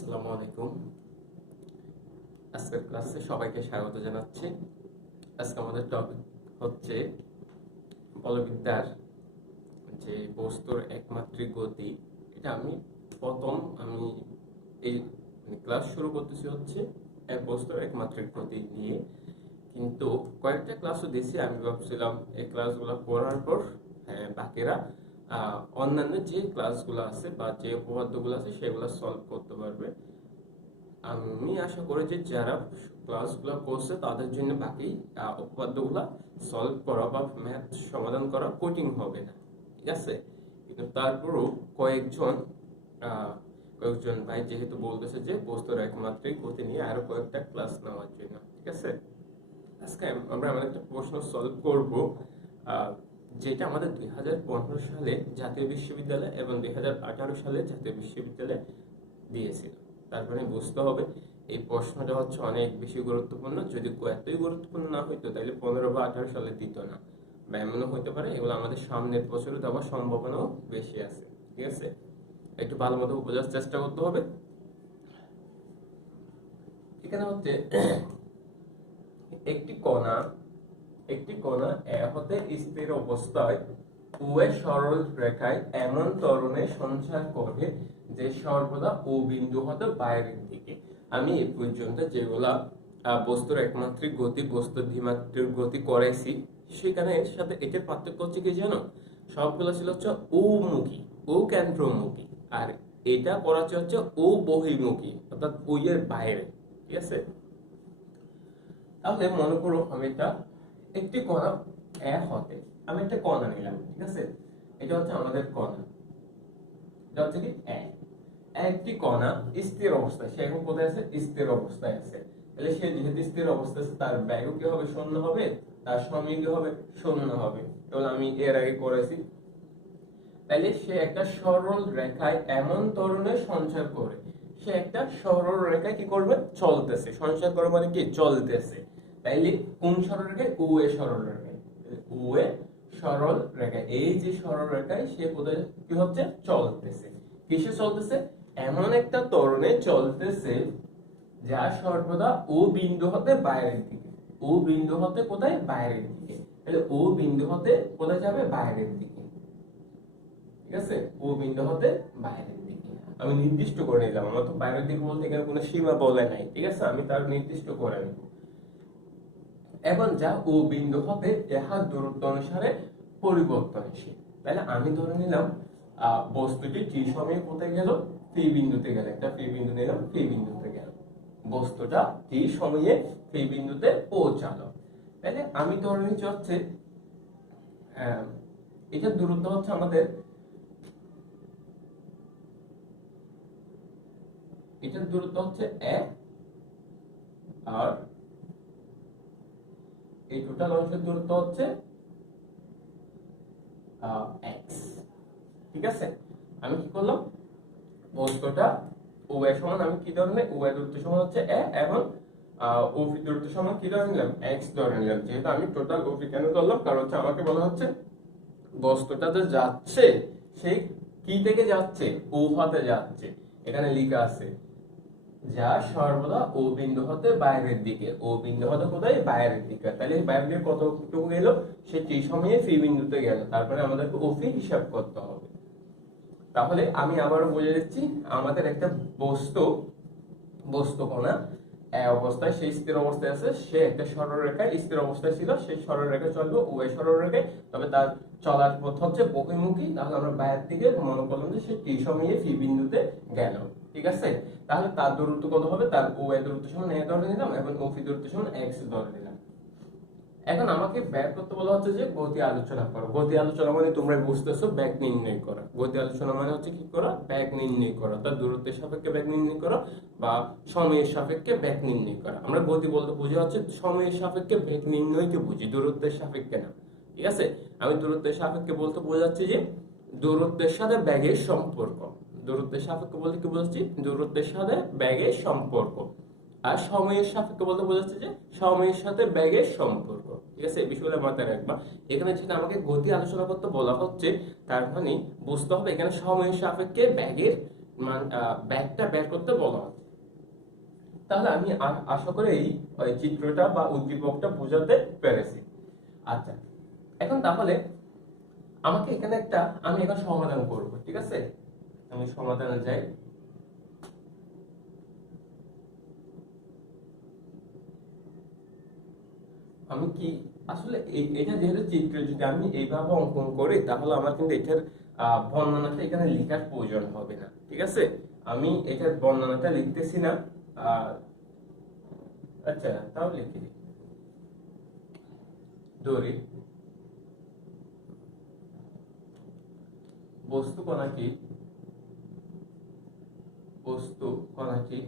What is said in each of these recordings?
আসসালামু আলাইকুম। আজকের ক্লাসে সবাইকে স্বাগত জানাচ্ছি। আজকে আমাদের টপিক হচ্ছে বলবিদ্যার যে বস্তুর একমাত্রিক গতি। এটা আমি এই ক্লাস শুরু করতেছি হচ্ছে এক বস্তুর একমাত্রিক গতি নিয়ে, কিন্তু কয়েকটা ক্লাসও দিয়েছি। আমি ভাবছিলাম এই ক্লাসগুলো করার পর বাকিরা অন্যান্য যে ক্লাসগুলো আছে বা যে উপপাদ্যগুলো আছে সেগুলো সলভ করতে পারবে। আমি আশা করি যে যারা ক্লাসগুলো করছে তাদের জন্য বাকি উপপাদ্যগুলো সলভ করা বা ম্যাথ সমাধান করা কঠিন হবে না, ঠিক আছে। কিন্তু তারপরও কয়েকজন ভাই যেহেতু বলতেছে যে বস্তুর একমাত্রিক গতি নিয়ে আরো কয়েকটা ক্লাস নেওয়ার জন্য, ঠিক আছে। আজকে আমরা একটা প্রশ্ন সলভ করব, যেটা আমাদের 2015 সালে জাতীয় বিশ্ববিদ্যালয় এবং 2018 সালে জাতীয় বিশ্ববিদ্যালয় দিয়েছিল। তারপরে বুঝতে হবে এই প্রশ্নটা হচ্ছে অনেক বেশি গুরুত্বপূর্ণ। যদি এতই গুরুত্বপূর্ণ না হইতো তাহলে 15 বা 18 সালে দিত না, বা এমনও হইতে পারে এগুলো আমাদের সামনের বছরে দেওয়ার সম্ভাবনাও বেশি আছে, ঠিক আছে। একটু ভালো মতো বোঝার চেষ্টা করতে হবে। এখানে হচ্ছে একটি কণা এ হতে স্থির অবস্থায় ওয়ে সরল রেখায় এমন ত্বরণে সঞ্চার করে যে সর্বদা ও বিন্দু হতে বাইরের দিকে। আমি এই পর্যন্ত যেগুলা বস্তুর একমাত্রিক গতি, বস্তুর দ্বিমাত্রিক গতি করাইছি, সেখানে এর সাথে এটার পার্থক্য হচ্ছে কি জানো? সবগুলো ছিল হচ্ছে ও মুখী, ও কেন্দ্রমুখী, আর এটা করাচ্ছে হচ্ছে ও বহির্মুখী, অর্থাৎ ওই এর বাইরে, ঠিক আছে। তাহলে মনে করো আমি একটি কণা এ হতে আমি একটা কণা নিলাম, ঠিক আছে। এটা হচ্ছে আমাদের কণা, এটা হচ্ছে কি একটি কণা স্থির অবস্থায়। সে এখন কোথায় আছে? স্থির অবস্থায় আছে। তাহলে সে যেহেতু স্থির অবস্থায় আছে, তার বেগও কি হবে? শূন্য হবে। তার সময় কি হবে? শূন্য হবে। তাহলে আমি এর আগে করেছি। তাহলে সে একটা সরল রেখায় এমন ত্বরণে সঞ্চার করে, সে একটা সরল রেখায় কি করবে? চলতেছে। সঞ্চার করে মানে কি? চলতেছে। তাইলে কোন সরল রেখায়? ও এ সরল রেখায়। ও এ সরল রেখায়, এই যে সরল রেখায় সে কোথায় কি হচ্ছে? চলতেছে। কিসে চলতেছে? এমন একটা ত্বরণে চলতেছে যা সর্বদা ও বিন্দু হতে বাইরের দিকে। ও বিন্দু হতে কোথায়? বাইরের দিকে। তাহলে ও বিন্দু হতে কোথায় যাবে? বাইরের দিকে, ঠিক আছে। ও বিন্দু হতে বাইরের দিকে আমি নির্দিষ্ট করে নিলাম। আমার তো বাইরের দিকে বলতে এখানে কোনো সীমা বলে নাই, ঠিক আছে। আমি তার নির্দিষ্ট করে নিব। এখন যা ও বিন্দু হতে ইহার দূরত্ব অনুসারে পরিবর্তনশীল। তাহলে আমি ধরে নিলাম বস্তুটি টি সময়ে কোথায় গেল? পি বিন্দুতে গেল। একটা পি বিন্দু নিলাম, পি বিন্দুতে গেল। বস্তুটা টি সময়ে পি বিন্দুতে পৌঁছালো। তাহলে আমি ধরে নিচ্ছি হচ্ছে এটার দূরত্ব হচ্ছে আমাদের, এটার দূরত্ব হচ্ছে এ, আর এই টোটাল অংশের দূরত্ব হচ্ছে এক্স, ঠিক আছে। আমি কি করলাম? বস্তুটা ও এ সমান আমি কি ধরে নিলাম? ও এর দূরত্ব সমান হচ্ছে এ, এবং ও ভি দূরত্ব সমান কি ধরে নিলাম? এক্স ধরে নিলাম। যেহেতু আমি টোটাল ও ভি কেন ধরলাম? কারণ হচ্ছে আমাকে বলা হচ্ছে বস্তুটা যে যাচ্ছে সেই কি থেকে যাচ্ছে? ও হতে যাচ্ছে। এখানে লেখা আছে যা সর্বদা ও বিন্দু হতে বাইরের দিকে। ও বিন্দু হতে কোথায়? বাইরের দিকে। তাহলে বাইরের দিকে কতটুকু গেল? সে টি সময়ে ফি বিন্দুতে গেল। তারপরে আমাদেরকে ও ফি হিসাব করতে হবে। তাহলে আমি আবারও বলে দিচ্ছি, আমাদের একটা বস্তু কণা এ অবস্থায়, সেই স্থির অবস্থায় আছে। সে একটা সরল রেখায় স্থির অবস্থায় ছিল। সেই সরল রেখায় চলবে ও এ সরল রেখায়, তবে তার চলার পথ হচ্ছে বহির্মুখী। তাহলে আমরা বাইরের দিকে মনে করলাম যে সে টি সময়ে ফি বিন্দুতে গেল, ঠিক আছে। তাহলে তার দূরত্ব কত হবে? তার ও এ দূরত্ব সমান এ ধরে নিলাম, এবং ও ফি দূরত্ব সমান এক্স ধরে নিলাম। এখন আমাকে বের করতে বলা হচ্ছে যে গতি আলোচনা করো। গতি আলোচনা মানে তোমরা বুঝতেছো বেগ নির্ণয় করা। গতি আলোচনা মানে হচ্ছে কি করা? বেগ নির্ণয় করা। তার দূরত্বের সাপেক্ষে বেগ নির্ণয় করা বা সময়ের সাপেক্ষে বেগ নির্ণয় করা। আমরা গতি বলতে বুঝি হচ্ছে সময়ের সাপেক্ষে বেগ নির্ণয়কে বুঝি, দূরত্বের সাপেক্ষে না, ঠিক আছে। আমি দূরত্বের সাপেক্ষে বলতে বোঝাচ্ছি যে দূরত্বের সাথে বেগের সম্পর্ক। দূরত্বের সাপেক্ষে বলতে কি বোঝাচ্ছি? দূরত্বের সাথে বেগের সম্পর্ক। আর সময়ের সাপেক্ষে বলতে বোঝাচ্ছে যে সময়ের সাথে বেগের সম্পর্ক, ঠিক আছে। এই বিষয়গুলো মাথায় রাখবা। এখানে যেটা আমাকে গতি আলোচনা করতে বলা হচ্ছে, তার মানে বুঝতে হবে এখানে সময়ের সাপেক্ষে বেগের ব্যাগটা বের করতে বলা হচ্ছে। তাহলে আমি আশা করি এই চিত্রটা বা উদ্দীপকটা বোঝাতে পেরেছি। আচ্ছা, এখন তাহলে আমাকে এখানে আমি এখন সমাধান করব, ঠিক আছে? আমি সমাধানে যাই। আমি কি আসলে এটা যেহেতু চিত্র, যদি আমি এইভাবে অঙ্কন করি তাহলে আমার কিন্তু এটার বর্ণনাটা এখানে লেখার প্রয়োজন হবে না, ঠিক আছে? আমি এটার বর্ণনাটা লিখতেছি না। আচ্ছা, তাও লিখে দিই। ধরি বস্তু কণাটি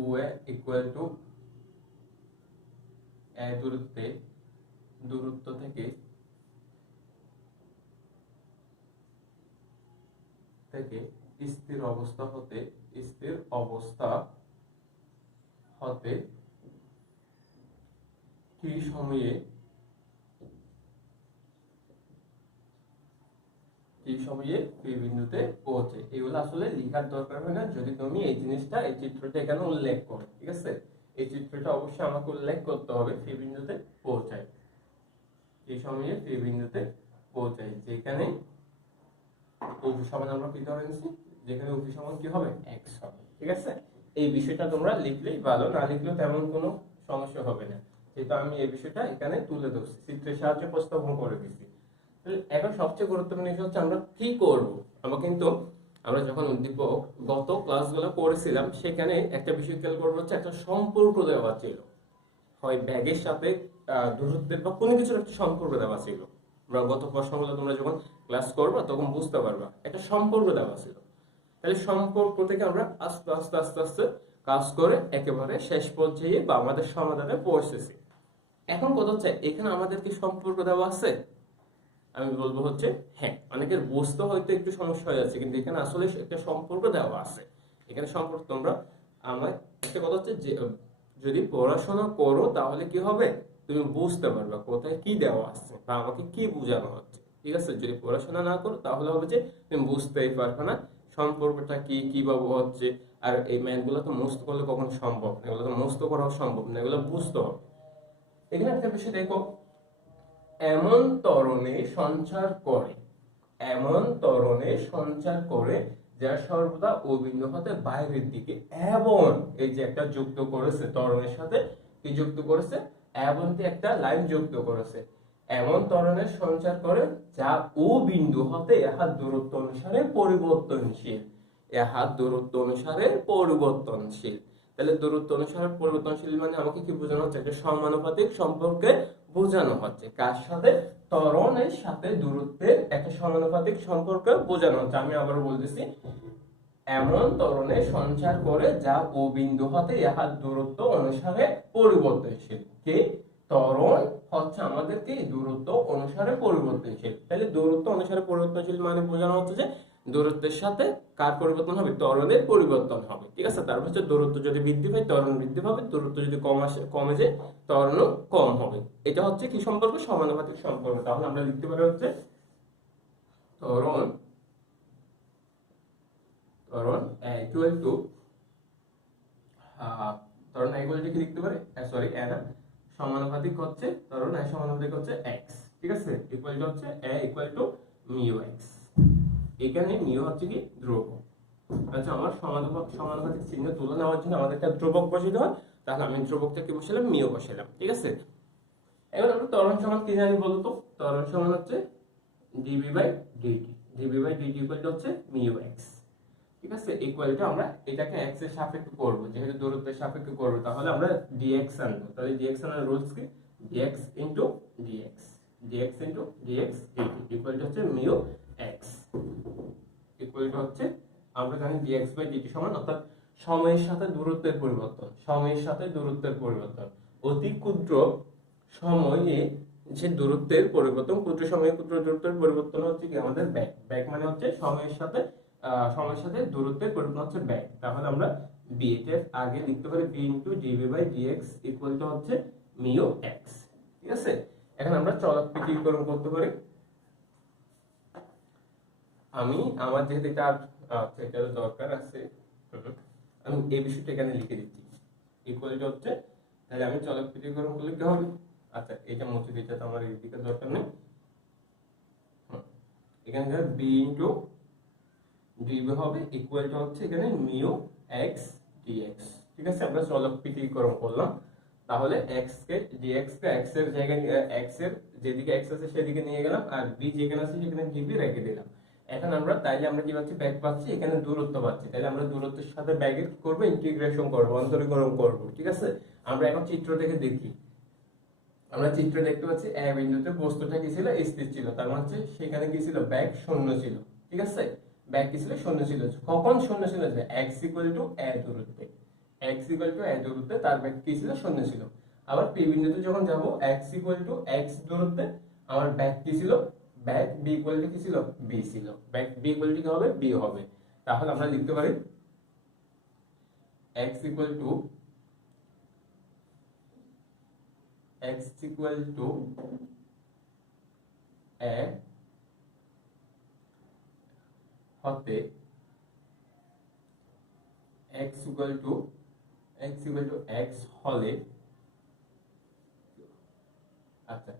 OA ইকুয়াল টু এ দূরত্ব থেকে স্থির অবস্থা হতে কি সময়ে পি বিন্দুতে পৌঁছে। এগুলো আসলে লেখার দরকার হয় না, যদি তুমি এই চিত্রটা এখানে উল্লেখ করো, ঠিক আছে? এই চিত্রটা অবশ্যই আমাকে উল্লেখ করতে হবে। পি বিন্দুতে পৌঁছায়, এই সময়ে পি বিন্দুতে পৌঁছায়, যেখানে OP সমান আমরা কি ধরে নিয়েছি, যেখানে OP সমান কি হবে, x হবে, ঠিক আছে? এই বিষয়টা তোমরা লিখলেই ভালো, না লিখলেও তেমন কোনো সমস্যা হবে না, যেহেতু আমি এই বিষয়টা এখানে তুলে ধরছি, চিত্রের সাহায্যে উপস্থাপন করে দিচ্ছি। এখন সবচেয়ে গুরুত্বপূর্ণ বিষয় হচ্ছে আমরা কি করব। আমরা যখন উদ্দীপক গত ক্লাসগুলো করেছিলাম, সেখানে একটা বিষয় খেয়াল করবো হচ্ছে একটা সম্পর্ক দেওয়া ছিল, হয় ব্যাগের সাথে দূরত্বের বা কোনো কিছুর একটা সম্পর্ক দেওয়া ছিল। আমরা গত প্রশ্নগুলো তোমরা যখন ক্লাস করবা তখন বুঝতে পারবা একটা সম্পর্ক দেওয়া ছিল। তাহলে সম্পর্ক থেকে আমরা আস্তে আস্তে আস্তে আস্তে কাজ করে একেবারে শেষ পর্যায়ে বা আমাদের সমাধানে পৌঁছেছি। এখন কথা হচ্ছে এখানে আমাদের কি সম্পর্ক দেওয়া আছে? আমি বলবো হচ্ছে হ্যাঁ। অনেকের বুঝতে হয়তো একটু সমস্যা হয়ে যাচ্ছে, কিন্তু এখানে আসলে একটা সম্পর্ক দেওয়া আছে। এখানে সম্পর্ক আমার একটা কথা হচ্ছে যে যদি পড়াশোনা করো তাহলে কি হবে, তুমি বুঝতে পারবে কোথায় কি দেওয়া আছে বা আমাকে কি বোঝানো হচ্ছে, ঠিক আছে? যদি পড়াশোনা না করো তাহলে হবে যে তুমি বুঝতেই পারবে না সম্পর্কটা কি কিভাবে হচ্ছে। আর এই ম্যাথগুলো তো মুখস্থ করলে কখনো সম্ভব না, এগুলো তো মুখস্থ করাও সম্ভব না, এগুলো বুঝতে হবে। এখানে একটা বিষয় দেখো, এমন ত্বরণে সঞ্চার করে যা সর্বদা ও বিন্দু হতে বাইরের দিকে, এবং এই যে একটা যুক্ত করেছে ত্বরণের সাথে, কি যুক্ত করেছে, এবং একটা লাইন যুক্ত করেছে। এমন ত্বরণের সঞ্চার করে যা ও বিন্দু হতে ইহার দূরত্ব অনুসারে পরিবর্তনশীল। তাহলে দূরত্ব অনুসারে পরিবর্তনশীল মানে আমাকে কি বোঝানো হচ্ছে, একটা সমানুপাতিক সম্পর্কে বোঝানো হচ্ছে। কার সাথে? ত্বরণের সাথে দূরত্বের একটা সমানুপাতিক সম্পর্ক বোঝানো হচ্ছে। আমি আবার বলতেছি, এমন ত্বরণে সঞ্চার করে যা ও বিন্দু হতে ইহার দূরত্ব অনুসারে পরিবর্তনশীল। কি ত্বরণ হচ্ছে আমাদের কি দূরত্ব অনুসারে পরিবর্তনশীল। তাহলে দূরত্ব অনুসারে পরিবর্তনশীল মানে বোঝানো হচ্ছে যে দূরত্বের সাথে কার পরিবর্তন হবে, ত্বরণের পরিবর্তন হবে, ঠিক আছে? তারপর হচ্ছে দূরত্ব যদি বৃদ্ধি পায় ত্বরণ বৃদ্ধি পাবে, দূরত্ব যদি কমে যায় ত্বরণও কম হবে। এটা হচ্ছে কি সম্পর্ক, সমানুপাতিক সম্পর্ক। তাহলে আমরা লিখতে পারি হচ্ছে ত্বরণ ইকুয়াল টু কি লিখতে পারি, সরি এ না, সমানুপাতিক হচ্ছে ত্বরণ সমানুপাতিক হচ্ছে x, ঠিক আছে? ইকুয়াল টু হচ্ছে a equal to mu x। এখানে মিউ হচ্ছে কি ধ্রুবক। আচ্ছা, আমার সমানুপাতিক চিহ্ন তুলে নেওয়ার জন্য আমাদের একটা ধ্রুবক বসাইতে হয়, তাহলে আমি ধ্রুবকটা কি বসালাম, মিউ বসালাম, ঠিক আছে? এবার আমরা ত্বরণ সমান কি জানি বলতো? ত্বরণ সমান হচ্ছে dv/dt ইকুয়াল টু হচ্ছে মিউ x, ঠিক আছে? ইকুয়াল টু আমরা এটাকে x এর সাপেক্ষে করব, যেহেতু দূরত্বের সাপেক্ষে করব, তাহলে আমরা dx আনবো। তাহলে dx আনার রুলস কি, dx dt ইকুয়াল টু হচ্ছে মিউ x ইকুয়াল টু হচ্ছে আমরা জানি dx/dt সমান, অর্থাৎ সময়ের সাথে দূরত্বের পরিবর্তন। অতি ক্ষুদ্র সময়ে যে দূরত্বের পরিবর্তন, ক্ষুদ্র সময়ে ক্ষুদ্র দূরত্বের পরিবর্তন হচ্ছে কি আমাদের ব্যাগ মানে হচ্ছে সময়ের সাথে দূরত্বের পরিবর্তন হচ্ছে ব্যাগ। তাহলে আমরা b এর আগে লিখতে পারি b dv/dx ইকুয়াল টু হচ্ছে মিউ x, ঠিক আছে? এখন আমরা চলক পৃথকীকরণ করতে পারি। আমি আমার যেহেতু এটা আচ্ছা এটা দরকার আছে, আমি এই বিষয়টা এখানে লিখে দিচ্ছি। ইকুয়ালিটি হচ্ছে, তাহলে আমি চলক পৃথকীকরণ করলে কি হবে, আচ্ছা এটা মুছে দিতে তো আমার এইদিকে দরকার নেই। এখানে বি ইন্টু ডিবি হবে, ইকুয়ালটা হচ্ছে এখানে মিউ এক্স ডিএক্স। ঠিক আছে, আমরা চলক পৃথকীকরণ করলাম। তাহলে এক্স কে ডিএক্স কে এক্স এর জায়গায়, এক্স এর যেদিকে এক্স আছে সেদিকে নিয়ে গেলাম, আর বি যেখানে আছে সেখানে ডিবি রেখে দিলাম। এখন আমরা তাইলে আমরা কি পাচ্ছি, ব্যাগ পাচ্ছি, এখানে দূরত্ব পাচ্ছি। তাহলে আমরা দূরত্বের সাথে ব্যাগের কি করব, ইন্টিগ্রেশন করব, অন্তরীকরণ করব। ঠিক আছে, আমরা এখন চিত্র দেখে দেখি। আমরা চিত্র দেখতে পাচ্ছি এ বিন্দুতে বস্তুটা কি ছিল, স্থির ছিল। তার মানে হচ্ছে সেখানে কি ছিল, ব্যাগ শূন্য ছিল। ঠিক আছে, ব্যাগ কি ছিল, শূন্য ছিল। কখন শূন্য ছিল, যে x ইকুয়াল টু a দূরত্বে, x ইকুয়াল টু a দূরত্বে তার ব্যাগ কি ছিল, শূন্য ছিল। আবার p বিন্দুতে যখন যাব x ইকুয়াল টু x দূরত্বে, আমার ব্যাগ কি ছিল, ব্যাগ b ইকুয়াল টু কি ছিল, b ছিল। ব্যাগ b ইকুয়াল টু কি হবে, b হবে। তাহলে আমরা লিখতে পারি x equal to x equal to a হতে x equal to x হলে, আচ্ছা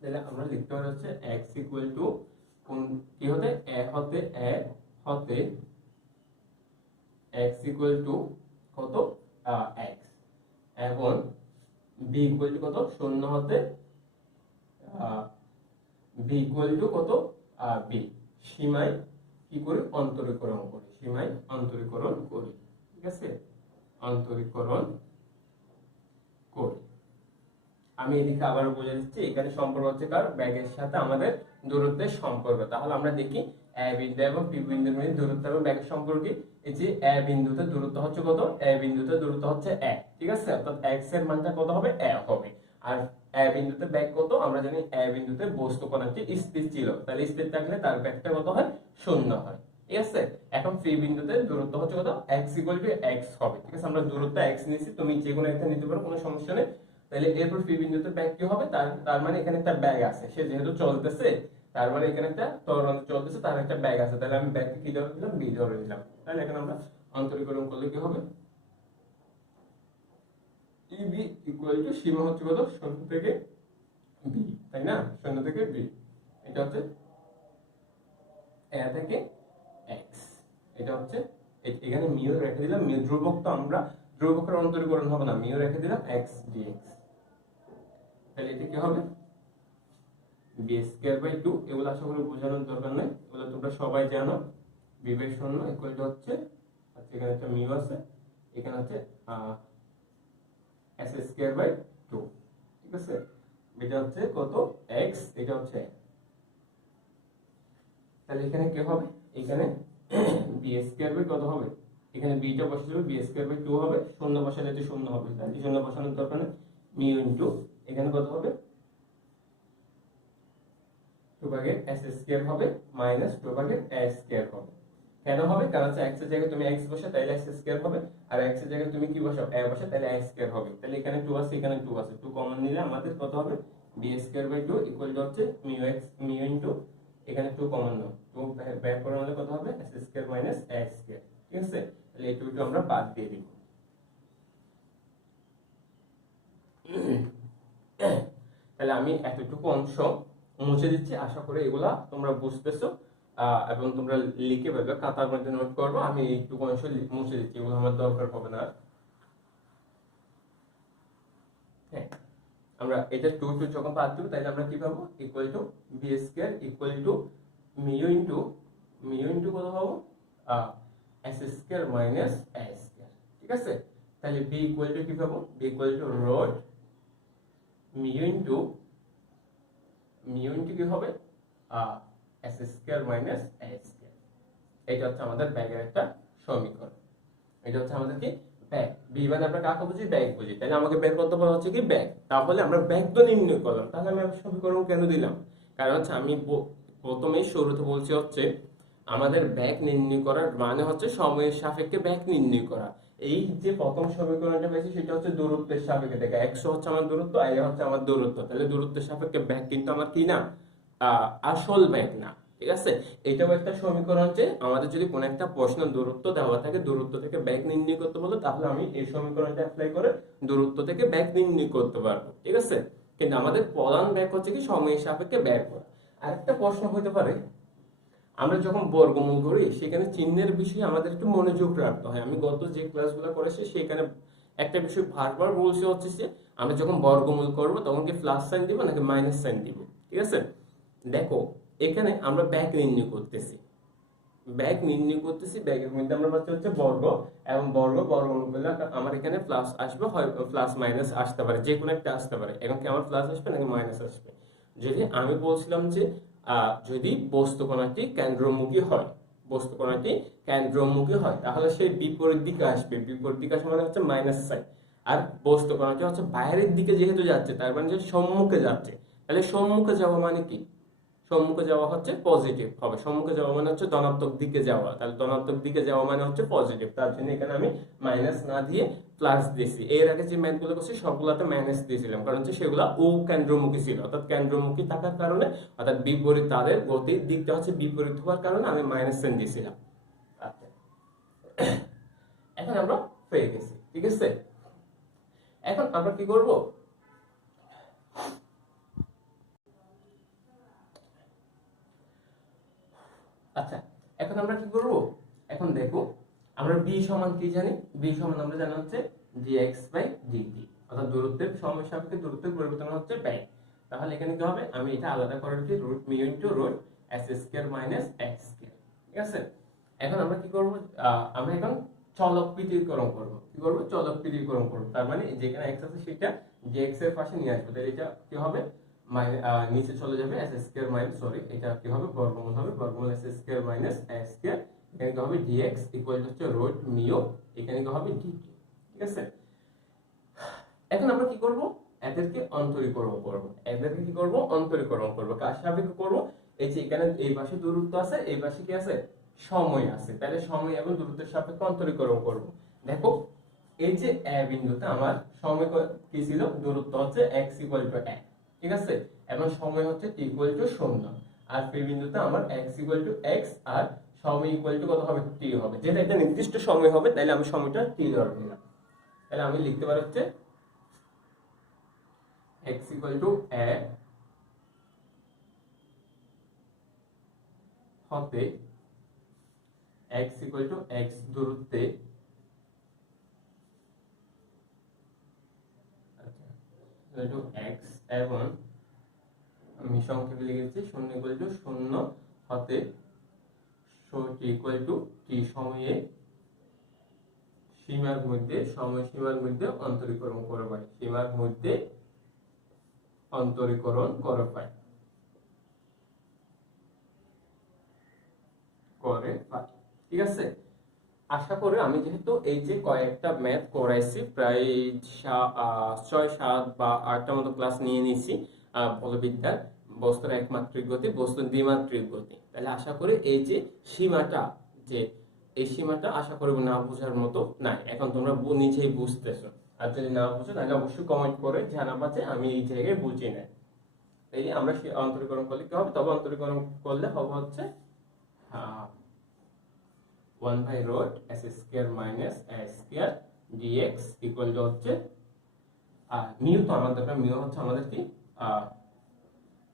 তাহলে আমরা লিখতে পারি হচ্ছে x equal to কোন কি হতে, a হতে x equal to কত, x, এবং b equal to কত, শূন্য হতে b equal to কত, b, সীমায় কি করি, অন্তরীকরণ করি, সীমায় অন্তরীকরণ করি। ঠিক আছে, অন্তরীকরণ করি। আমি এদিকে আবার বলে দিচ্ছি, এখানে সম্পর্ক হচ্ছে কার, ব্যাগের সাথে আমাদের দূরত্বের সম্পর্ক। তাহলে আমরা দেখি এ বিন্দু এবং পি বিন্দুর মধ্যে দূরত্ব এবং ব্যাগের সম্পর্ক কি। এই যে এ বিন্দুতে দূরত্ব হচ্ছে কত, এ বিন্দুতে দূরত্ব হচ্ছে a। ঠিক আছে, অর্থাৎ x এর মানটা কত হবে, a হবে। আর এ বিন্দুতে ব্যাগ কত, আমরা জানি এ বিন্দুতে বস্তু কণাটি স্থির ছিল, তাহলে স্থির থাকলে তার ব্যাগটা কত হয়, শূন্য হয়। ঠিক আছে, এখন পি বিন্দুতে দূরত্ব হচ্ছে কত, x ইকুয়াল টু x হবে। ঠিক আছে, আমরা দূরত্ব x নিয়েছি, তুমি যে কোনো একটা নিতে পারো, কোনো সমস্যা নেই। তাহলে এরপর পি বিন্দুতে ব্যাগ কি হবে, তার মানে এখানে একটা ব্যাগ আছে, সে যেহেতু চলতেছে তার মানে এখানে একটা ত্বরণ চলতেছে, তার একটা ব্যাগ আছে। তাহলে আমি ব্যাগকে কি ধরে নিলাম, বি ধরে নিলাম। তাহলে এখানে আমরা অন্তরীকরণ করলে কি হবে, ইবি ইকুয়াল টু, সীমা হচ্ছে কত, শূন্য থেকে বি, তাই না, শূন্য থেকে বি, এটা হচ্ছে এ থেকে এক্স, এটা হচ্ছে এখানে মিউ রেখে দিলাম। মিউ ধ্রুবক, তো আমরা ধ্রুবকের অন্তরীকরণ হবে না, মিউ রেখে দিলাম এক্স ডিএক্স। তাহলে এটা কি হবে, বি স্কয়ার বাই 2। এগুলো আশা করি বোঝানোর দরকার নেই, এগুলো তোমরা সবাই জানো। বি বাই শূন্য ইকুয়াল টু হচ্ছে, আচ্ছা এখানে একটা মিউ আছে, এখানে হচ্ছে এস স্কয়ার বাই 2। ঠিক আছে, এটা হচ্ছে কত, এক্স, এটা হচ্ছে। তাহলে এখানে কি হবে, এখানে বি স্কয়ার বাই কত হবে, এখানে বিটা বসালে বি স্কয়ার বাই 2 হবে, শূন্য বসালে তো শূন্য হবে, তাই শূন্য বসানোর দরকার নেই। মিউ ইনটু এখানে কত হবে, 2 ভাগের s স্কয়ার হবে মাইনাস 2 ভাগের a স্কয়ার হবে। কেন হবে, কারণ হচ্ছে x এর জায়গায় তুমি x বসাও তাহলে s স্কয়ার হবে, আর x এর জায়গায় তুমি কি বসাও, a বসাও তাহলে a স্কয়ার হবে। তাহলে এখানে 2 আছে, এখানে 2 আছে, 2 কমন নিলে আমাদের কত হবে, b square by 2 equal to হচ্ছে মিউ x, মিউ ইনটু এখানে 2 কমন নাও, 2 বের করে নিলে কত হবে, s square minus a square. ঠিক আছে, তাহলে এই 2 আমরা বাদ দিয়ে দিব। তাহলে আমি এতটুকু অংশ মুছে দিচ্ছি, আশা করি এগুলা তোমরা বুঝতেছো এবং তোমরা লিখে ফেলবে, খাতার মধ্যে নোট করবো। আমি এইটুকু অংশ মুছে দিচ্ছি, এগুলো আমার দরকার হবে না। হ্যাঁ, আমরা এটা 2 2 যখন বাদ দেব তাহলে আমরা কি পাবো, equal to b square equal to mu into কত পাবো, s square minus a square. ঠিক আছে, তাহলে বি ইকুয়াল টু কি পাবো, b equal to root mu into কি হবে, s square minus a square. এটা হচ্ছে আমাদের ব্যাগের একটা সমীকরণ। এটা হচ্ছে আমাদের কি ব্যাগ, বি মানে আমরা কাকে বুঝি, ব্যাগ বুঝি। তাহলে আমাকে বের করতে বলা হচ্ছে কি ব্যাগ। তাহলে আমরা ব্যাগ তো নির্ণয় করলাম, তাহলে আমি সমীকরণ কেন দিলাম, কারণ হচ্ছে আমি প্রথমেই শুরুতে বলছি হচ্ছে আমাদের ব্যাগ নির্ণয় করার মানে হচ্ছে সময়ের সাপেক্ষে ব্যাগ নির্ণয় করা। এই যে প্রথম সমীকরণটা পেয়েছি সেটা হচ্ছে দূরত্বের সাপেক্ষে, দেখো x হচ্ছে আমার দূরত্ব, y হচ্ছে আমার দূরত্ব, তাহলে দূরত্বের সাপেক্ষে ব্যাগ কিন্তু আমার কি না, আসল ব্যাগ না। ঠিক আছে, এটাও একটা সমীকরণ যে আমাদের যদি কোনো একটা প্রশ্ন দূরত্ব দেওয়া থাকে, দূরত্ব থেকে ব্যাগ নির্ণয় করতে বলো, তাহলে আমি এই সমীকরণটা অ্যাপ্লাই করে দূরত্ব থেকে ব্যাগ নির্ণয় করতে পারবো। ঠিক আছে, কিন্তু আমাদের প্রধান ব্যাগ হচ্ছে কি সময়ের সাপেক্ষে ব্যাগ করা। আরেকটা প্রশ্ন হতে পারে, আমরা যখন বর্গমূল করি সেখানে চিহ্নের বিষয়ে আমাদের একটু মনোযোগ রাখতে হয়। আমি গত যে ক্লাসগুলো করেছি সেখানে একটা বিষয় বারবার বলছি হচ্ছে যে আমরা যখন বর্গমূল করব তখন কি প্লাস সাইন দিব নাকি মাইনাস সাইন দিব। ঠিক আছে, দেখো এখানে আমরা ব্যাগ নির্ণয় করতেছি, ব্যাগের মধ্যে আমরা পাচ্ছি হচ্ছে বর্গ, এবং বর্গমূল করলে আমার এখানে প্লাস আসবে, হয় প্লাস মাইনাস আসতে পারে, যে কোনো একটা আসতে পারে। এখন কি আমার প্লাস আসবে নাকি মাইনাস আসবে? যদি আমি বলছিলাম যে যদি বস্তু কণাটি কেন্দ্রমুখী হয়, তাহলে সেই বিপরীত দিকে আসবে, বিপরীত দিকে আসবে মানে হচ্ছে মাইনাস সাইন। আর বস্তু কণাটি হচ্ছে বাইরের দিকে যেহেতু যাচ্ছে, তার মানে যে সম্মুখে যাচ্ছে, তাহলে সম্মুখে যাওয়া মানে কি, সম্মুখে যাওয়া হচ্ছে পজিটিভ হবে, সম্মুখে যাওয়া মানে হচ্ছে ধনাত্মক দিকে যাওয়া, তাহলে ধনাত্মক দিকে যাওয়া মানে হচ্ছে পজিটিভ, তার জন্য এখানে আমি মাইনাস না দিয়ে প্লাস দিয়েছি। এর আগে যে ম্যাথগুলো করছি সবগুলোতে মাইনাস দিয়েছিলাম, কারণ হচ্ছে সেগুলো ও কেন্দ্রমুখী ছিল, অর্থাৎ কেন্দ্রমুখী থাকার কারণে, অর্থাৎ বিপরীত, তাদের গতির দিকটা হচ্ছে বিপরীত হওয়ার কারণে আমি মাইনাস সাইন দিয়েছিলাম। আচ্ছা, এখন আমরা পেয়ে গেছি। ঠিক আছে, এখন আমরা কি করব, আচ্ছা এখন আমরা কি করব, এখন দেখো আমরা b সমান কি জানি, b সমান আমরা জানি হচ্ছে dx বাই dt, অর্থাৎ দূরত্বের সময় সাপেক্ষে দূরত্বের পরিবর্তন হচ্ছে ব্যাগ। তাহলে এখানে কি হবে, আমি এটা আলাদা করে দিই, root mu into root s square minus x square. ঠিক আছে, এখন আমরা কি করব, আমরা এখন চলক পৃথকীকরণ করব। কি করব, চলক পৃথকীকরণ করব, তার মানে যেখানে x আছে সেটা dx এর পাশে নিয়ে আসবো, তাহলে এটা কি হবে, নিচে চলে যাবে s স্কয়ার মাইনাস, সরি এটা কি হবে, বর্গমূল হবে, বর্গমূল s square minus x square, এখানে কি হবে dx ইকুয়াল টু হচ্ছে রুট মিউ, এখানে কি হবে dt। ঠিক আছে, এখন আমরা কি করব, এদেরকে অন্তরীকরণ করব, এদেরকে কি করব, অন্তরীকরণ করব, কার সাপেক্ষে করব, এই যে এখানে এই পাশে দূরত্ব আছে, এই পাশে কি আছে, সময় আছে, তাহলে সময় এবং দূরত্বের সাপেক্ষে অন্তরীকরণ করব। দেখো এই যে a বিন্দুতে আমার সময় কি ছিল, দূরত্ব হচ্ছে x ইকুয়াল টু 1, ঠিক আছে, এবং সময় হচ্ছে t ইকুয়াল টু 0, আর p বিন্দুতে আমার x ইকুয়াল টু x আর সময় ইকুয়াল টু কত হবে, t হবে, যেটা একটা নির্দিষ্ট সময় হবে, তাহলে আমি সময়টা t ধরে নিলাম। তাহলে আমি লিখতে পারি হচ্ছে x ইকুয়াল টু 1 হতে x ইকুয়াল টু x দূরত্বে, x, এবং আমি সংক্ষেপে লিখেছি 0 ইকুয়াল টু 0 হতে t ইকুয়াল টু t সময়ে সীমার মধ্যে, সময়সীমার মধ্যে অন্তরীকরণ করে পাই, সীমার মধ্যে অন্তরীকরণ করে পাই, ঠিক আছে। আশা করি আমি যেহেতু এই যে কয়েকটা ম্যাথ করাইছি, প্রায় 6, 7 বা 8টা মতো ক্লাস নিয়ে নিছি বলবিদ্যার, বস্তুর একমাত্রিক গতি, বস্তুর দ্বিমাত্রিক গতি, তাহলে আশা করি এই যে সীমাটা, যে এই সীমাটা আশা করি না বোঝার মতো নাই, এখন তোমরা নিজেই বুঝতেছো। আর যদি না বুঝো তাহলে অবশ্যই কমেন্ট করে জানাবা যে আমি এই জায়গায় বুঝি না। এই যে আমরা অন্তরীকরণ করলে কি হবে, তবে অন্তরীকরণ করলে হবে হচ্ছে 1 by root s square minus a square dx equal to হচ্ছে মিউ, তো আমাদের মিউ হচ্ছে আমাদের কি,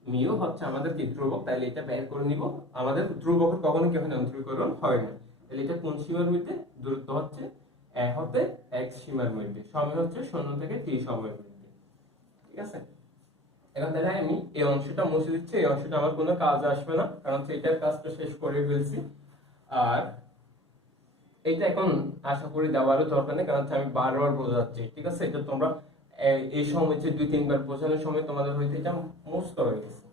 মিউ হচ্ছে আমাদের কি ধ্রুবক, তাহলে এটা বের করে নিব। আমাদের ধ্রুবকের কখনো কি হয় না, অন্তরীকরণ হয় না, তাহলে এটা কোন সীমার মধ্যে, দূরত্ব হচ্ছে a হতে x সীমার মধ্যে, সময় হচ্ছে 0 থেকে t সময়ের মধ্যে। ঠিক আছে, এখন তাহলে আমি এই অংশটা মুছে দিচ্ছি, এই অংশটা আমার কোনো কাজ আসবে না, কারণ এটার কাজটা শেষ করে ফেলছি। আর এটা এখন আশা করি দেওয়ারও দরকার নেই, কারণ আমি বারবার বোঝাচ্ছি। ঠিক আছে, এটা তোমরা এই সময় যে 2-3 বার বোঝানোর সময় তোমাদের হইতে এটা মুস্ত হয়ে গেছে।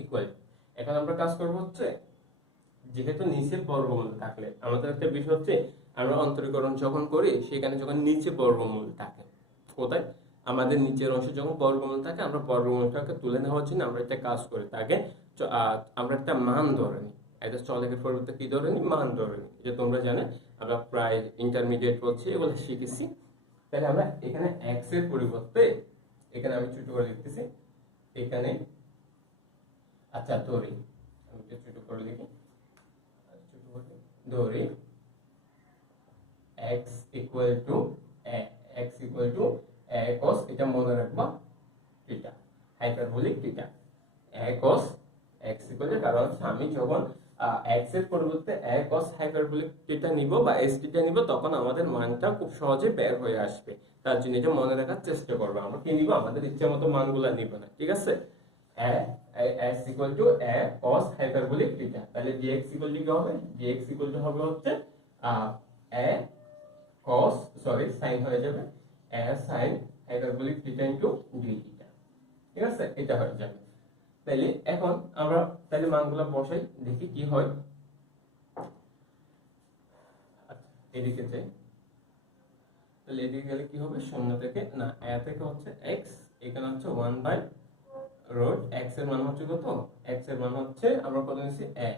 ইকুয়াল, এখন আমরা কাজ করব হচ্ছে, যেহেতু নিচে বর্গমূল থাকলে আমাদের একটা বিষয় হচ্ছে, আমরা অন্তরীকরণ যখন করি সেখানে যখন নিচে বর্গমূল থাকে, কোথায়, আমাদের নিচের অংশে যখন বর্গমূল থাকে, আমরা বর্গমূলটাকে তুলে নেওয়ার জন্য আমরা একটা কাজ করি, তাকে আমরা একটা মান ধরে নিই, এটা চলকের পরিবর্তে কি ধরে নিই, মান ধরে নিই। এটা তোমরা জানো, আমরা প্রায় ইন্টারমিডিয়েট করছি, এগুলো শিখেছি। তাহলে আমরা এখানে x এর পরিবর্তে এখানে আমি ছোট করে লিখতেছি, এখানে আচ্ছা ধরি, আমি একটু ছোট করে লিখি, ছোট করে ধরি x equal two a cos, এটা মনে রাখবা theta, hyperbolic theta a cos x equal two, কারণ আমি যখন x এর পরিবর্তে a cos হাইপারবোলিক থিটা নিব বা s থিটা নিব, তখন আমাদের মানটা খুব সহজে বের হয়ে আসবে। তার জন্য এটা মনে রাখার চেষ্টা করবে। আমরা কি নিব, আমাদের ইচ্ছা মতো মানগুলা নিব না, ঠিক আছে। s equal to a cos hyperbolic theta, তাহলে dx ইকুয়াল টু কি হবে, dx ইকুয়াল টু হবে হচ্ছে a cos, সরি sin হয়ে যাবে a sin hyperbolic theta into d theta, ঠিক আছে, এটা হয়ে যাবে। তাহলে এখন আমরা তাহলে মানগুলো বসাই, দেখি কি হয়। আচ্ছা এদিকে যাই, তাহলে এদিকে গেলে কি হবে, শূন্য থেকে না a থেকে হচ্ছে x, এখানে হচ্ছে 1 বাই রুট x এর মান হচ্ছে কত, x এর মান হচ্ছে আমরা কত নিয়েছি a,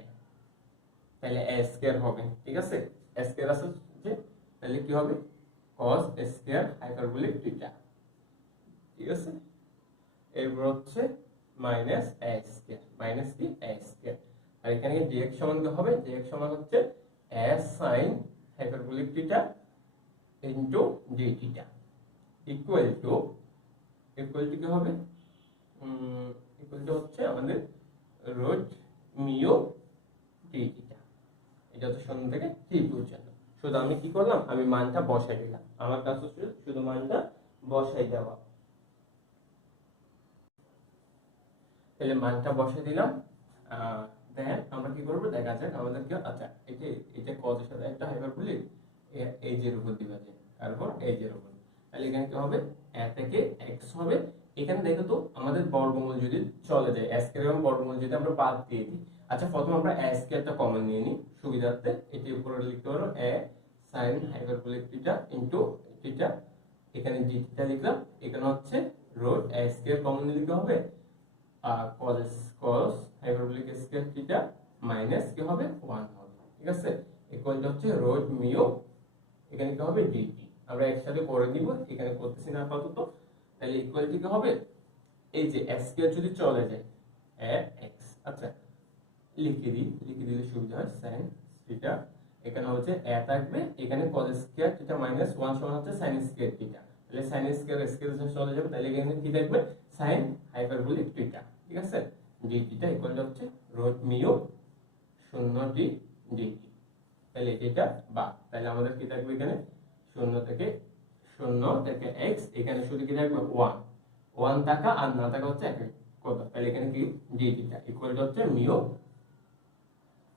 তাহলে a স্কয়ার হবে, ঠিক আছে, a স্কয়ার আছে যে, তাহলে কি হবে cos স্কয়ার হাইপারবোলিক থিটা, ঠিক আছে। এরপর হচ্ছে মাইনাস a স্কয়ার, মাইনাস কি a স্কয়ার, আর এখানে dx সমান কি হবে, dx সমান হচ্ছে a sin hyperbolic theta into d theta equal to কি হবে, ইকুয়াল টু হচ্ছে আমাদের রুট মিউ d থিটা, এটা হচ্ছে 0 থেকে t পর্যন্ত। শুধু আমি কি করলাম, আমি মানটা বসাই দিলাম, আমার কাজ হচ্ছে শুধু মানটা বসাই দেওয়া। তাহলে মানটা বসাই দিলাম, দেন আমরা কি করব দেখা যাক আমাদের কি, আচ্ছা এটা cos এর সাথে একটা হাইপারবোলিক এই যে এর উপর দিবা যায়, তারপর এই যে এর উপর, তাহলে এখানে কি হবে a থেকে x হবে। এখানে দেখো তো আমাদের বর্গমূল যদি চলে যায়, a স্কয়ার এবং বর্গমূল যদি আমরা বাদ দিয়ে দিই, আচ্ছা প্রথমে আমরা a স্কয়ারটা কমন নিয়ে নিই সুবিধার্থে, এটি উপরে লিখতে পারো a sin hyperbolic theta into theta, এখানে d থিটা লিখলাম, এখানে হচ্ছে রুট a স্কয়ার কমন নিলে কি হবে cos hyperbolic square theta minus কি হবে 1 হবে, ঠিক আছে, ইকুয়াল টু হচ্ছে রুট মিউ, এখানে কি হবে dt, আমরা একসাথে করে দিব, এখানে করতেছি না আপাতত। তাহলে ইকুয়াল টু কি হবে, এই যে x স্কয়ার যদি চলে যায় x, আচ্ছা লিখে দিলে সুবিধা হয়, sin থিটা, এখানে হচ্ছে a থাকবে, এখানে cos স্কয়ার থিটা মাইনাস 1 সমান হচ্ছে sin স্কয়ার থিটা, তাহলে sin স্কয়ার চলে যাবে, তাহলে এখানে কি থাকবে sin হাইপারবোলিক থিটা, ঠিক আছে, d থিটা ইকুয়াল টু হচ্ছে রুট মিউ 0 d dt, তাহলে এটা বা, তাহলে আমাদের কি থাকবে এখানে 0 থেকে x, এখানে শুধু কি থাকবে 1 টাকা, আর না টাকা হচ্ছে এক কত, তাহলে এখানে কি d থিটা ইকুয়াল টু হচ্ছে মিউ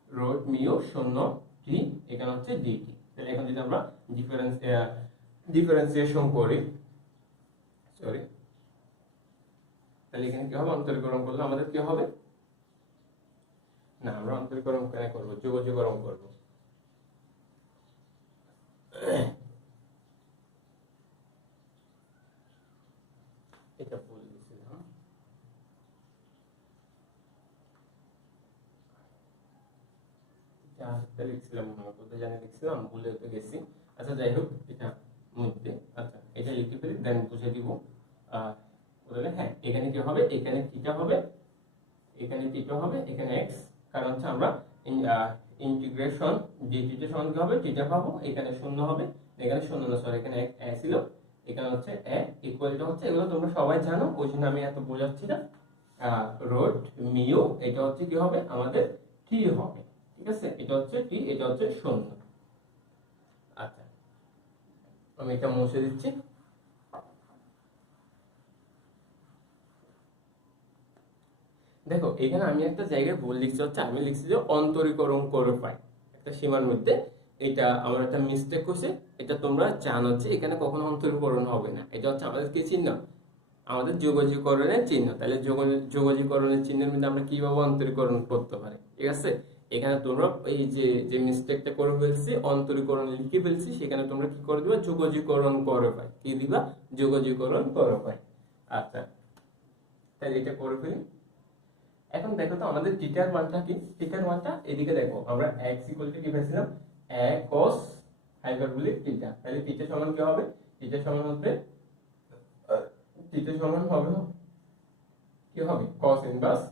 রুট মিউ 0 t, এখানে হচ্ছে dt। তাহলে এখন যদি আমরা ডিফারেন্সিয়েশন করি, সরি, তাহলে এখানে কি হবে, অন্তরীকরণ করলে আমাদের কি হবে, না আমরা অন্তরীকরণ কেন করব, যোগজীকরণ করব, এটা ভুল লিখছিলাম, লিখছিলাম কোথায় জানি লিখছিলাম, ভুলে তো গেছি। আচ্ছা যাই হোক, এটা মধ্যে, আচ্ছা এটা লিখে ফেলি, দেন বুঝে দিব। বলে হ্যাঁ, এখানে কি হবে, এখানে থিটা হবে, এখানে থিটা হবে, এখানে x, কারণ হচ্ছে আমরা ইন্টিগ্রেশন d থিটা সমান কি হবে থিটা পাবো, এখানে 0 হবে, এখানে 0 না সরি এখানে a ছিল, এখানে হচ্ছে a ইকুয়াল টু হচ্ছে, এগুলো তোমরা সবাই জানো, ওই জন্য আমি এত বোঝাচ্ছি না, রুট মিউ, এটা হচ্ছে কি হবে আমাদের t হবে, ঠিক আছে, এটা হচ্ছে t, এটা হচ্ছে 0। আচ্ছা আমি এটা মুছে দিচ্ছি। দেখো এখানে আমি একটা জায়গায় ভুল লিখছি, হচ্ছে আমি লিখছি যে অন্তরীকরণ করে পাই একটা সীমার মধ্যে, এটা আমার একটা মিস্টেক করছে, এটা তোমরা জানো যে এখানে কখনো অন্তরীকরণ হবে না, এটা হচ্ছে আমাদের কি চিহ্ন, আমাদের যোগজীকরণের চিহ্ন। তাহলে যোগজীকরণের চিহ্নের মধ্যে আমরা কিভাবে অন্তরীকরণ করতে পারি, ঠিক আছে, এখানে তোমরা এই যে মিস্টেকটা করে ফেলছি, অন্তরীকরণ লিখে ফেলছি, সেখানে তোমরা কি করে দিবা, যোগজীকরণ করে পাই, কি দিবা, যোগজীকরণ করে পাই। আচ্ছা তাহলে এটা করে ফেলি, এখন দেখো তো আমাদের থিটার মানটা কি, থিটার মানটা এদিকে দেখো আমরা x ইকুয়াল টু কি পেয়েছিলাম a cos হাইপারবোলিক থিটা, তাহলে থিটা সমান কি হবে, থিটা সমান হবে থিটা সমান হবে কি হবে cos inverse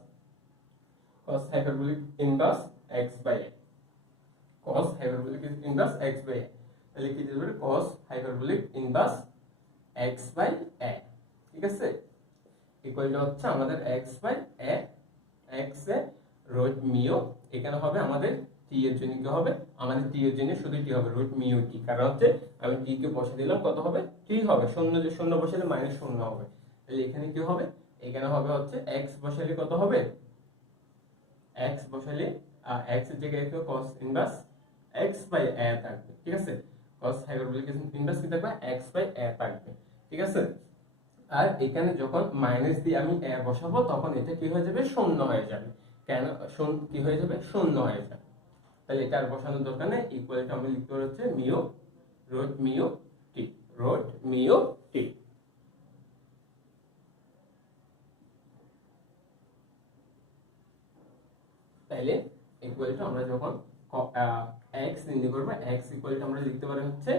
cos hyperbolic inverse x by a, cos hyperbolic inverse x by a, তাহলে কি দিতে পারি cos hyperbolic inverse x by a, ঠিক আছে, ইকুয়াল টু হচ্ছে আমাদের x by a, x এ রুট মিউ, এখানে হবে আমাদের t এর জন্য কি হবে, আমাদের t এর জন্য শুধু t হবে রুট মিউ t, কারণ হচ্ছে আমি t কে বসে দিলাম কত হবে t হবে, শূন্য যে শূন্য বসালে মাইনাস শূন্য হবে, তাহলে এখানে কি হবে, এখানে হবে হচ্ছে x বসালে কত হবে, x বসালে x এর জায়গায় তো cos inverse x by a থাকবে, ঠিক আছে, cos হাইপারবোলিক ইনভার্স কি থাকবে x বাই a থাকবে, ঠিক আছে। আর এখানে যখন মাইনাস দিয়ে আমি a বসাবো তখন এটা কি হয়ে যাবে শূন্য হয়ে যাবে, কেন কি হয়ে যাবে শূন্য হয়ে যাবে, তাহলে এটা আর বসানোর দরকার নেই, ইকুয়ালটা আমি লিখতে পারি হচ্ছে mu root mu t, root mu t, তাইলে ইকুয়ালটা আমরা যখন x নির্ণয় করব, x ইকুয়ালটা আমরা লিখতে পারি হচ্ছে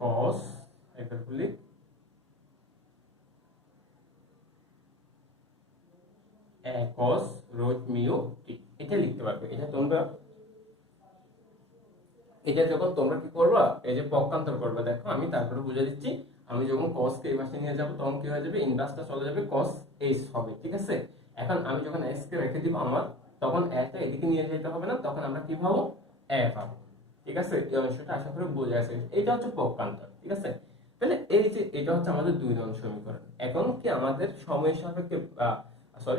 cos hyperbolic a cos root mu t, এটা লিখতে পারবে, এটা তোমরা এটা যখন তোমরা কি করবা এই যে পক্ষান্তর করবে, দেখো আমি তারপরে বুঝিয়ে দিচ্ছি, আমি যখন cos কে এই পাশে নিয়ে যাব তখন কি হয়ে যাবে ইনভার্সটা চলে যাবে cos s হবে, ঠিক আছে। এখন আমি যখন s কে রেখে দিব আমার, তখন a টা এদিকে নিয়ে যেতে হবে না, তখন আমরা কি পাবো a পাবো, ঠিক আছে, এই অংশটা আশা করি বোঝা গেছে, এটা হচ্ছে পক্ষান্তর, ঠিক আছে। তাহলে এই যে এটা হচ্ছে আমাদের 2 নং সমীকরণ, এখন কি আমাদের সময়ের সাপেক্ষে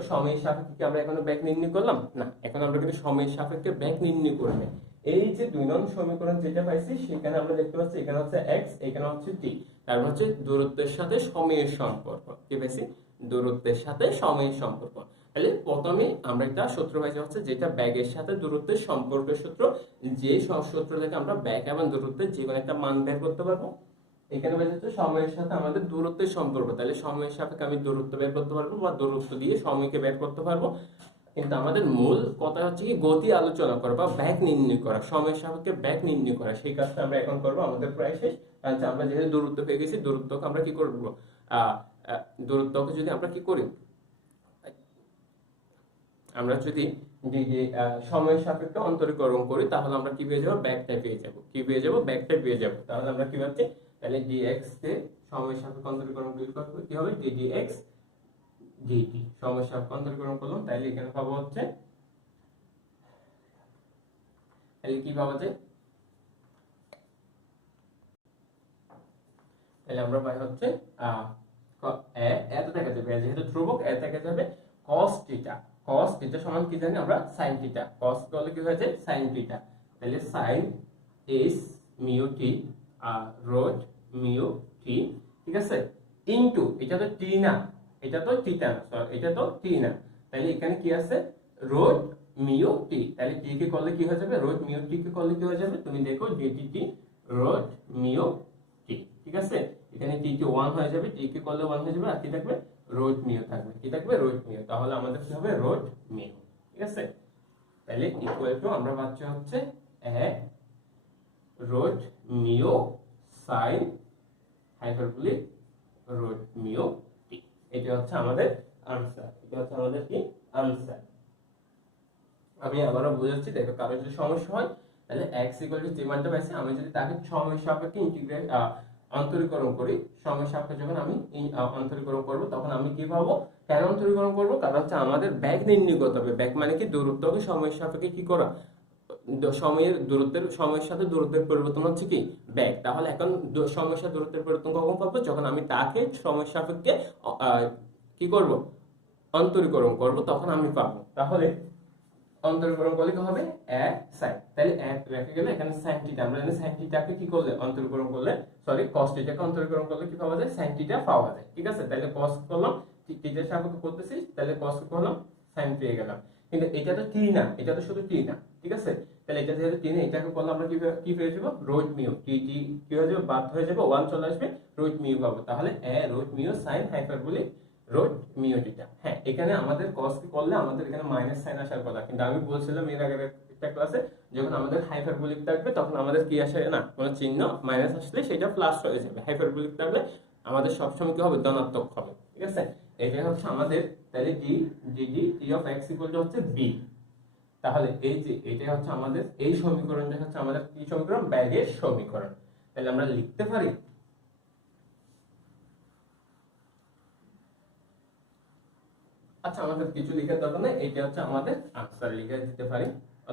সময়ের সাপেক্ষে কি আমরা এখন ব্যাক নির্ণয় করলাম না, এখন আমরা কিন্তু সময়ের সাপেক্ষে ব্যাক নির্ণয় করব, এই যে 2 নং সমীকরণ যেটা পাইছি সেখানে আমরা দেখতে পাচ্ছি এখানে হচ্ছে x, এখানে হচ্ছে t, তারপর হচ্ছে দূরত্বের সাথে সময়ের সম্পর্ক, কি পাইছি দূরত্বের সাথে সময়ের সম্পর্ক, তাহলে প্রথমে আমরা একটা সূত্র পাইছি হচ্ছে যেটা ব্যাগের সাথে দূরত্বের সম্পর্কের সূত্র, যে সূত্র থেকে আমরা ব্যাগ এবং দূরত্বের যে কোনো একটা মান বের করতে পারবো, এখানে পাইছি হচ্ছে সময়ের সাথে আমাদের দূরত্বের সম্পর্ক, তাহলে সময়ের সাপেক্ষে আমি দূরত্ব বের করতে পারবো বা দূরত্ব দিয়ে সময়কে বের করতে পারবো, কিন্তু আমাদের মূল কথা হচ্ছে কি গতি আলোচনা করা বা ব্যাগ নির্ণয় করা, সময়ের সাপেক্ষে ব্যাগ নির্ণয় করা, সেই কাজটা আমরা এখন করব, আমাদের প্রায় শেষ, কারণ আমরা যেহেতু দূরত্ব পেয়ে গেছি, দূরত্বকে আমরা কি করব, দূরত্বকে যদি আমরা কি করি, আমরা যদি সময়ের সাপেক্ষে অন্তরীকরণ করি তাহলে আমরা কি পেয়ে যাবো ব্যাগটা পেয়ে যাবো, কি পেয়ে যাবো ব্যাগটা পেয়ে যাবো, তাহলে আমরা কি পাচ্ছি, তাহলে dx কে সময়ের সাপেক্ষে অন্তরীকরণ করলে কি হবে ddx dt, সময়ের সাপেক্ষে অন্তরীকরণ করলাম, তাহলে এখানে পাবো হচ্ছে, তাহলে কি পাওয়া যায়, তাহলে আমরা পাই হচ্ছে এত দেখা যাবে, যেহেতু ধ্রুবক এ থেকে যাবে cos থিটা, cos থিটা সমান কি জানি আমরা sin থিটা, cos বলে কি হয়ে যায় sin থিটা, তাহলে sin s mu t root mu t, ঠিক আছে, ইনটু এটা তো t না, এটা তো থিটা না, এটা তো t না, তাহলে এখানে কি আছে রুট মিউ t, তাহলে t কে করলে কি হয়ে যাবে রুট মিউ t কে করলে কি হয়ে যাবে, তুমি দেখো dt রুট মিউ t, ঠিক আছে, এখানে t কে 1 হয়ে যাবে, t কে করলে 1 হয়ে যাবে, আর কি থাকবে রুট মিউ থাকবে, কি থাকবে রুট মিউ, তাহলে আমাদের কি হবে রুট মিউ, ঠিক আছে, তাহলে ইকুয়াল টু আমরা পাচ্ছি হচ্ছে a root mu sin hyperbolic root mu t, এটা হচ্ছে আমাদের আনসার, এটা হচ্ছে আমাদের কি আনসার। আমি আবারও বুঝাচ্ছি, দেখো কারো যদি সমস্যা হয় তাহলে x ইকুয়াল টু যে মানটা পাইছি আমি যদি তাকে সময়ের সাপেক্ষে ইন্টিগ্রেট অন্তরীকরণ করি, সময়ের সাপেক্ষে যখন আমি অন্তরীকরণ করব তখন আমি কি পাবো, কেন অন্তরীকরণ করব, কারণ হচ্ছে আমাদের ব্যাগ নির্ণয় করতে হবে, ব্যাগ মানে কি দূরত্বকে সময়ের সাপেক্ষে কি করা, সময়ের দূরত্বের সময়ের সাথে দূরত্বের পরিবর্তন হচ্ছে কি ব্যাগ, তাহলে এখন সময়ের সাথে দূরত্বের পরিবর্তন কখন পাবো, যখন আমি তাকে সময়ের সাপেক্ষে কি করব অন্তরীকরণ করব তখন আমি পাবো, তাহলে অন্তরীকরণ করলে কি হবে a sin, তাহলে a রেখে গেলে এখানে sin থিটা, আমরা জানি sin থিটাকে কি করলে অন্তরীকরণ করলে cos থিটাকে অন্তরীকরণ করলে কি পাওয়া যায় sin থিটা পাওয়া যায়, ঠিক আছে, তাহলে cos করলাম থিটার সাপেক্ষে করতেছি, তাহলে cos করলাম sin পেয়ে গেলাম, কিন্তু এটা তো t না, এটা তো শুধু t না, ঠিক আছে? তাহলে এটা যেহেতু 3, এটাকে করলে আমরা কি পেয়ে যাবো, রুট মিউ টি টি কি হয়ে যাবে, বাদ হয়ে যাবে, 1 চলে আসবে, রুট মিউ পাবো। তাহলে এ root mu sine hyperbolic root mu theta. হ্যাঁ, এখানে আমাদের cos কে করলে আমাদের এখানে মাইনাস সাইন আসার কথা, কিন্তু আমি বলছিলাম এর আগের একটা ক্লাসে যখন আমাদের হাইপারবোলিক থাকবে তখন আমাদের কি আসে না, কোনো চিহ্ন মাইনাস আসলে সেটা প্লাস হয়ে যাবে। হাইপারবোলিক থাকলে আমাদের সবসময় কি হবে, ধনাত্মক হবে। ঠিক আছে, এটা হচ্ছে আমাদের, তাহলে D D T of x equal to হচ্ছে বি। তাহলে এই যে এটা হচ্ছে আমাদের এই সমীকরণটা হচ্ছে আমাদের কি সমীকরণ, ব্যাগের সমীকরণ। তাহলে আমরা লিখতে পারি, আচ্ছা আমাদের কিছু লিখার দরকার নেই, এটা হচ্ছে আমাদের আনসার, লিখে দিতে পারি।